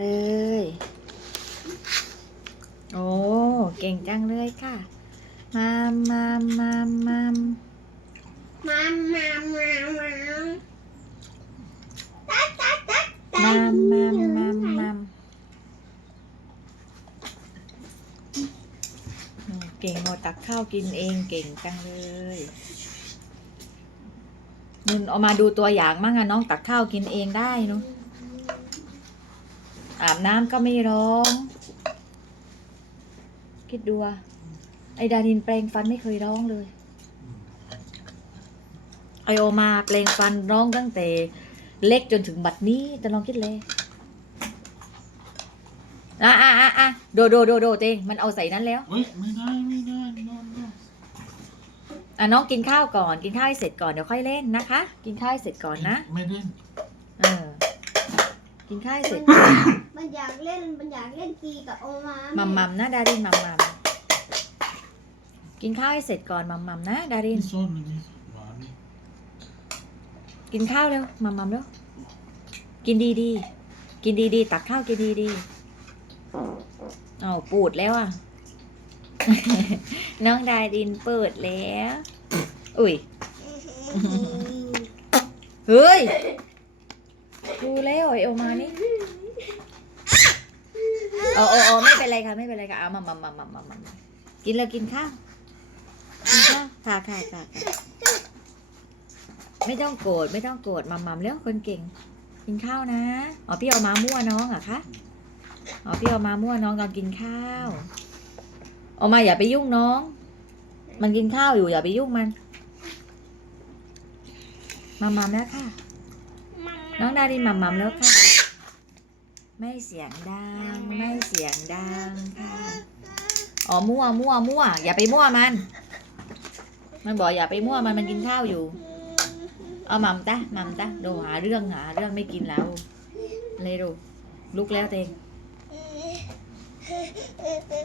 เลยโอ้ เก่งจังเลยค่ะมามมามมามมามมามามามาตัดตัดตัดตัมามดมามมามมามโอ้เก่งโอตักข้าวกินเองเก่งจังเลยนุนเอามาดูตัวอย่างมั่งอะน้องตักข้าวกินเองได้นุ อาบน้ำก็ไม่ร้อง คิดดูอะไอดารินแปลงฟันไม่เคยร้องเลย ไอโอมาแปลงฟันร้องตั้งแต่เล็กจนถึงบัดนี้จะลองคิดเลยอะอะอะอะโดโดโดโดเตงมันเอาใส่นั้นแล้วเฮ้ยไม่ได้ไม่ได้นอนนอนอะน้องกินข้าวก่อน กินข้าวให้เสร็จก่อนเดี๋ยวค่อยเล่นนะคะ กินข้าวให้เสร็จก่อนนะ ไม่เล่นเออ กินข้าวให้เสร็จ มันอยากเล่น มันอยากเล่นกีกับโอมามัมมัมนะดารินมัมมัมกินข้าวให้เสร็จก่อนมัมมัมนะดารินนี่ส้มนี่หวานนี่กินข้าวเร็วมัมมัมเร็วกินดีๆกินดีๆตักข้าวกินดีๆเอาปูดแล้วอะ น้องดารินเปิดแล้ว อุ้ย เฮ้ย ดูแล้วไอโอมานี่โอ้โอ้โอ้ไม่เป็นไรค่ะไม่เป็นไรค่ะเอามามามามามามามากินแล้วกินข้าวกินข้าวค่ะค่ะค่ะค่ะไม่ต้องโกรธไม่ต้องโกรธมัมมัมแล้วคนเก่ง กินข้าวนะอ๋อพี่เอามามั่วน้องเหรอคะอ๋อพี่เอามามั่วน้องตอนกินข้าวเอามาอย่าไปยุ่งน้อง มันกินข้าวอยู่อย่าไปยุ่งมันมัมมัมแล้วค่ะ น้องดารินมัมมัมแล้วค่ะ ไม่เสียงดัง ไม่เสียงดังค่ะ อ๋อมั่วมั่วมั่วอย่าไปมั่วมัน มันบอกอย่าไปมั่วมันมันกินข้าวอยู่ เอามัมตะมัมตะดูหาเรื่องหาเรื่องไม่กินแล้วเลยดูลุกแล้วเตง